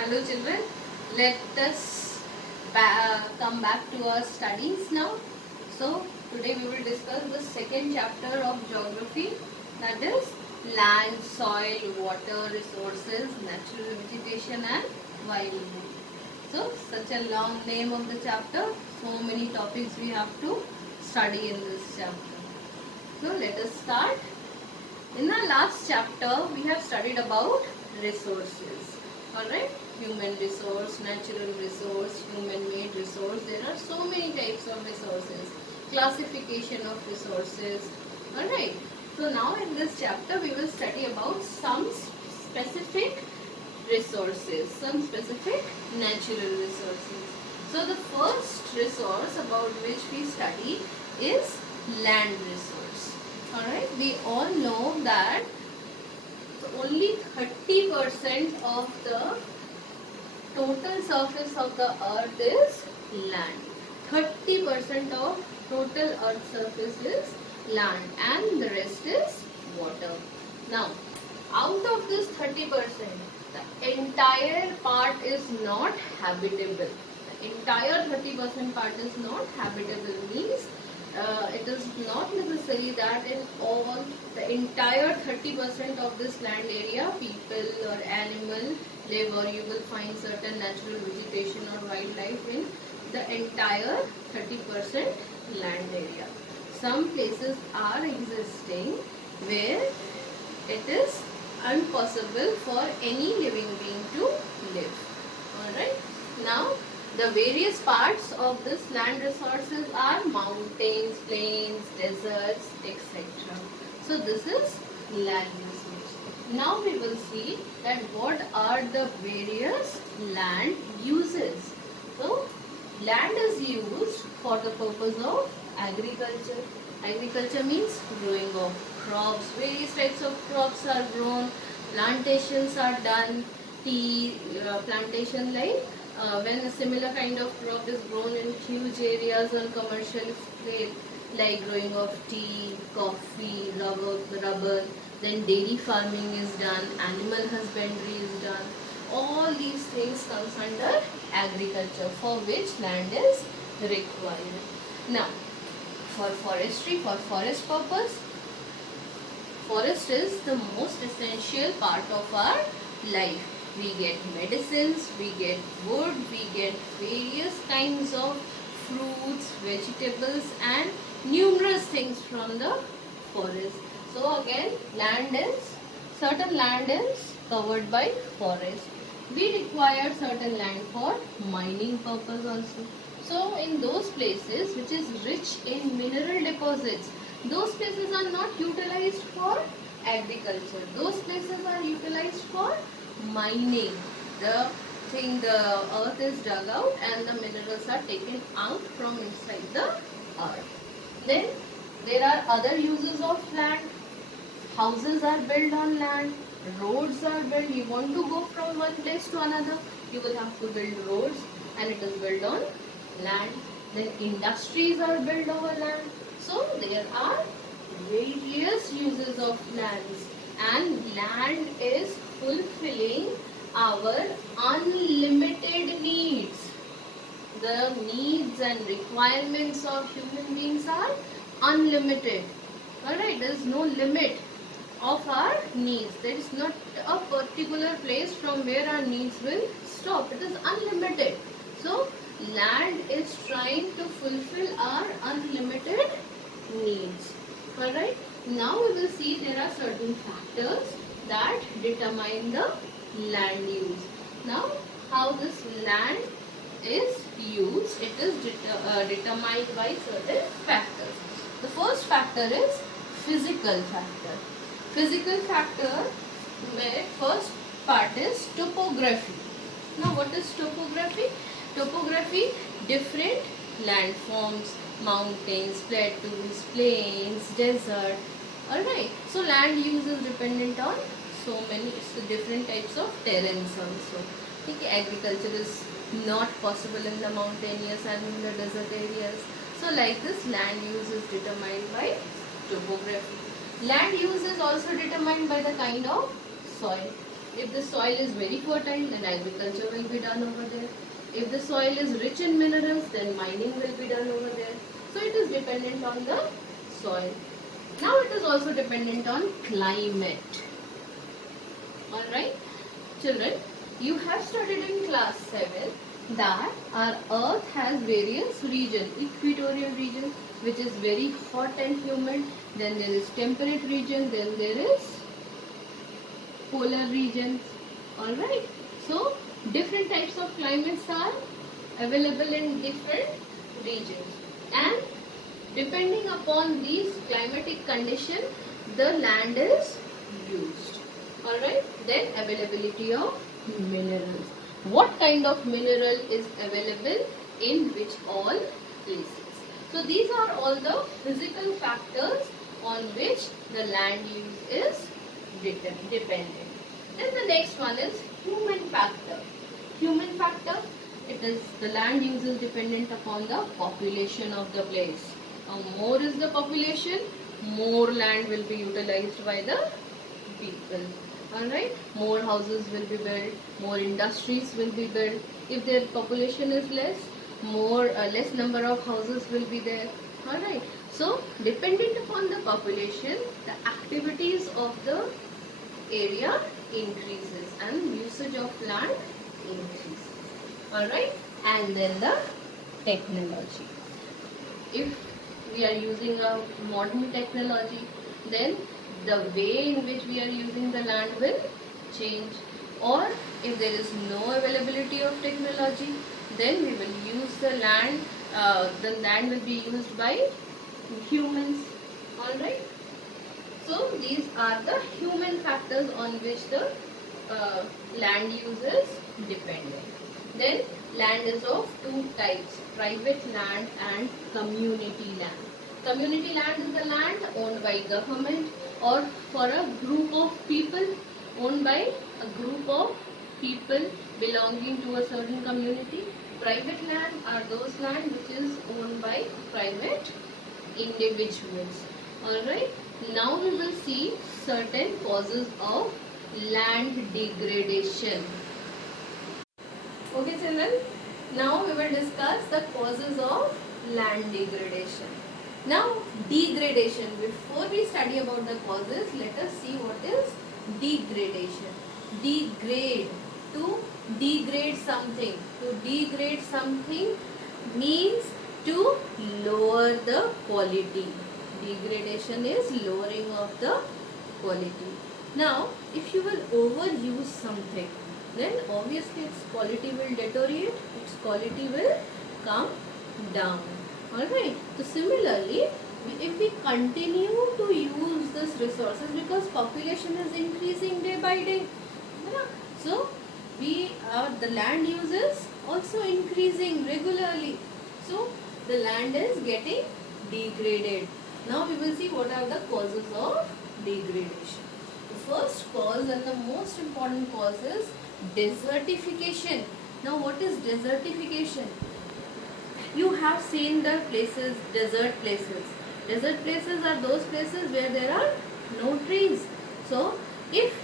Hello children, let us come back to our studies now. So today we will discuss the second chapter of geography, that is land, soil, water, resources, natural vegetation and wildlife. So such a long name of the chapter, so many topics we have to study in this chapter. So let us start. In the last chapter, we have studied about resources. Alright, human resource, natural resource, human-made resource. There are so many types of resources. Classification of resources. Alright, so now in this chapter, we will study about some specific resources, some specific natural resources. So the first resource about which we study is land resource. Alright, we all know that only 30% of the total surface of the earth is land. 30% of total earth surface is land and the rest is water. Now, out of this 30%, the entire part is not habitable. The entire 30% part is not habitable means it is not necessary that in all the entire 30% of this land area people or animal live, or you will find certain natural vegetation or wildlife in the entire 30% land area. Some places are existing where it is impossible for any living being to live. Alright. Now the various parts of this land resources are mountains, plains, deserts, etc. So this is land resource. Now we will see that what are the various land uses. So land is used for the purpose of agriculture. Agriculture means growing of crops. Various types of crops are grown. Plantations are done. Tea plantation like when a similar kind of crop is grown in huge areas on commercial scale, like growing of tea, coffee, rubber, then dairy farming is done, animal husbandry is done. All these things comes under agriculture, for which land is required. Now, for forestry, for forest purpose, forest is the most essential part of our life. We get medicines, we get wood, we get various kinds of fruits, vegetables and numerous things from the forest. So again, certain land is covered by forest. We require certain land for mining purpose also. So in those places which is rich in mineral deposits, those places are not utilized for agriculture. Those places are utilized for mining. The earth is dug out and the minerals are taken out from inside the earth. Then there are other uses of land. Houses are built on land. Roads are built. You want to go from one place to another, you will have to build roads, and it is built on land. Then industries are built over land. So there are various uses of lands, and land is fulfilling our unlimited needs. The needs and requirements of human beings are unlimited. Alright, there is no limit of our needs. There is not a particular place from where our needs will stop. It is unlimited. So land is trying to fulfill our unlimited needs. Alright. Now we will see there are certain factors that determine the land use. Now how this land is used, it is determined by certain factors. The first factor is physical factor. Physical factor, where first part is topography. Now what is topography? Topography, different landforms, mountains, plateaus, plains, desert. Alright, so land use is dependent on so many different types of terrains also. Okay, agriculture is not possible in the mountainous and in the desert areas. So like this, land use is determined by topography. Land use is also determined by the kind of soil. If the soil is very fertile, then agriculture will be done over there. If the soil is rich in minerals, then mining will be done over there. So it is dependent on the soil. Now it is also dependent on climate. Alright, children, you have studied in class 7 that our earth has various regions. Equatorial region, which is very hot and humid. Then there is temperate region. Then there is polar regions. Alright, so different types of climates are available in different regions, and depending upon these climatic conditions, the land is used. Alright, then availability of minerals. What kind of mineral is available in which all places? So these are all the physical factors on which the land use is dependent. Then the next one is human factor. Human factor, it is the land use is dependent upon the population of the place. Now more is the population, more land will be utilized by the people. Alright, more houses will be built, more industries will be built. If their population is less, less number of houses will be there. Alright, so dependent upon the population, the activities of the area increases and usage of land increases. Alright, and then the technology. If we are using a modern technology, then the way in which we are using the land will change. Or if there is no availability of technology, then we will use the land will be used by humans. Alright, so these are the human factors on which the land use is dependent. Then land is of two types, private land and community land. Community land is the land owned by government or for a group of people, owned by a group of people belonging to a certain community. Private land are those land which is owned by private individuals. Alright, now we will see certain causes of land degradation. Okay children, now we will discuss the causes of land degradation. Now degradation, before we study about the causes, let us see what is degradation. Degrade, to degrade something. To degrade something means to lower the quality. Degradation is lowering of the quality. Now if you will overuse something, then obviously its quality will deteriorate, its quality will come down. Alright, so similarly, if we continue to use this resources, because population is increasing day by day, so the land use is also increasing regularly, so the land is getting degraded. Now we will see what are the causes of degradation. The first cause and the most important cause is desertification. Now what is desertification? You have seen the places, desert places. Desert places are those places where there are no trees. So if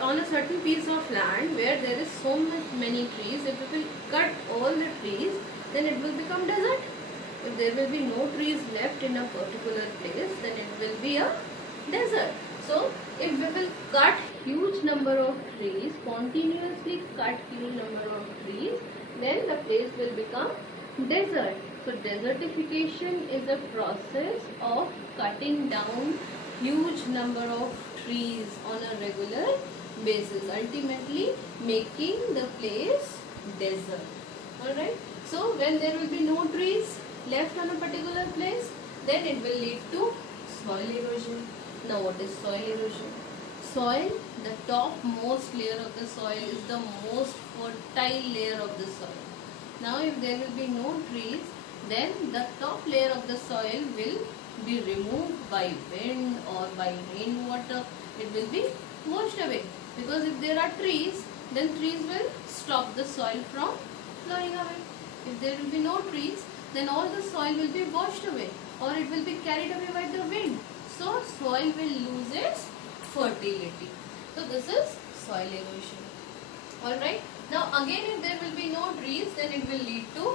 on a certain piece of land where there is so many trees, if we will cut all the trees, then it will become desert. If there will be no trees left in a particular place, then it will be a desert. So if we will cut huge number of trees, continuously cut huge number of trees, then the place will become desert. So desertification is a process of cutting down huge number of trees on a regular basis, ultimately making the place desert. Alright, so when there will be no trees left on a particular place, then it will lead to soil erosion. Now what is soil erosion? Soil, the topmost layer of the soil is the most fertile layer of the soil. Now if there will be no trees, then the top layer of the soil will be removed by wind or by rainwater. It will be washed away, because if there are trees, then trees will stop the soil from flowing away. If there will be no trees, then all the soil will be washed away or it will be carried away by the wind. So soil will lose its fertility. So this is soil erosion. Alright. Now again, if there will be no trees, then it will lead to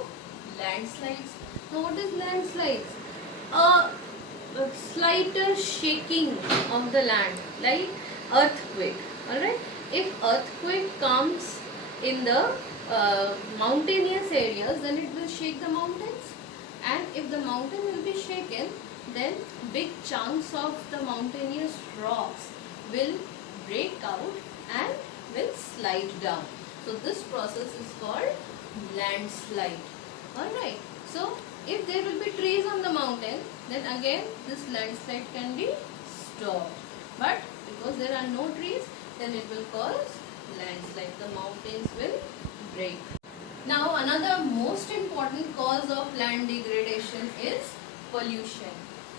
landslides. Now what is landslides? A slighter shaking of the land, like earthquake. Alright. If earthquake comes in the mountainous areas, then it will shake the mountains, and if the mountain will be shaken, then big chunks of the mountainous rocks will break out and will slide down. So this process is called landslide. Alright. So if there will be trees on the mountain, then again this landslide can be stopped. But because there are no trees, then it will cause landslide. The mountains will break. Now another most important cause of land degradation is pollution.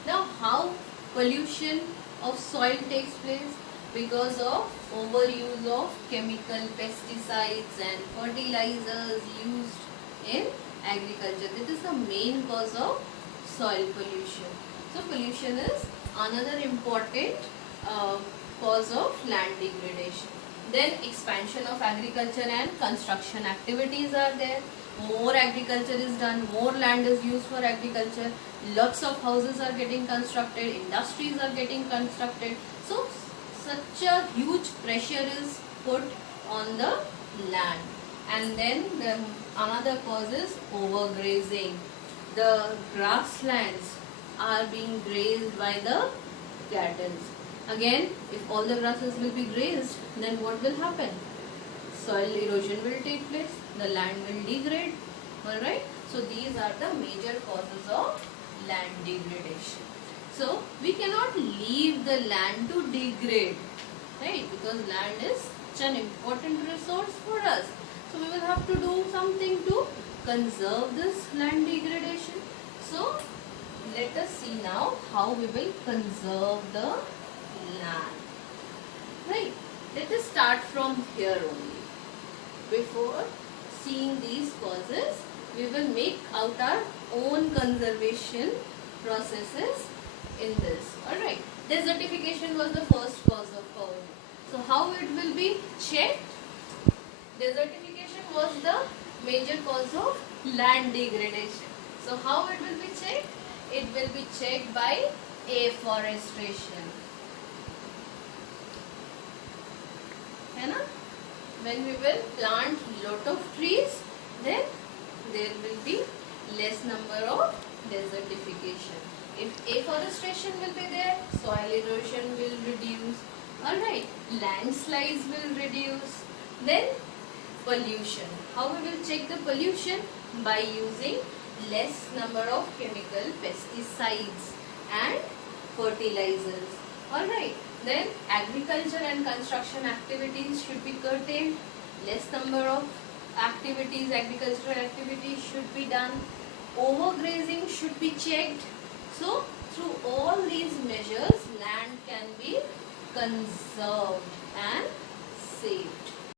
Now how pollution of soil takes place? Because of overuse of chemical pesticides and fertilizers used in agriculture. This is the main cause of soil pollution. So pollution is another important cause of land degradation. Then expansion of agriculture and construction activities are there. More agriculture is done, more land is used for agriculture, lots of houses are getting constructed, industries are getting constructed. So such a huge pressure is put on the land. And then another cause is overgrazing. The grasslands are being grazed by the cattle. Again, if all the grasses will be grazed, then what will happen? Soil erosion will take place, the land will degrade. Alright, so these are the major causes of land degradation. So we cannot leave the land to degrade, right? Because land is such an important resource for us. So we will have to do something to conserve this land degradation. So let us see now how we will conserve the land. Right? Let us start from here only. Before seeing these causes, we will make out our own conservation processes in this. Alright. Desertification was the first cause of poverty. So how it will be checked? Desertification was the major cause of land degradation. So how it will be checked? It will be checked by afforestation. है ना? When we will plant lot of trees, then there will be less number of desertification. If afforestation will be there, soil erosion will reduce. Alright, landslides will reduce. Then pollution. How we will check the pollution? By using less number of chemical pesticides and fertilizers. Alright, then agriculture and construction activities should be curtailed. Less number of activities, agricultural activities should be done. Overgrazing should be checked. So through all these measures, land can be conserved and saved.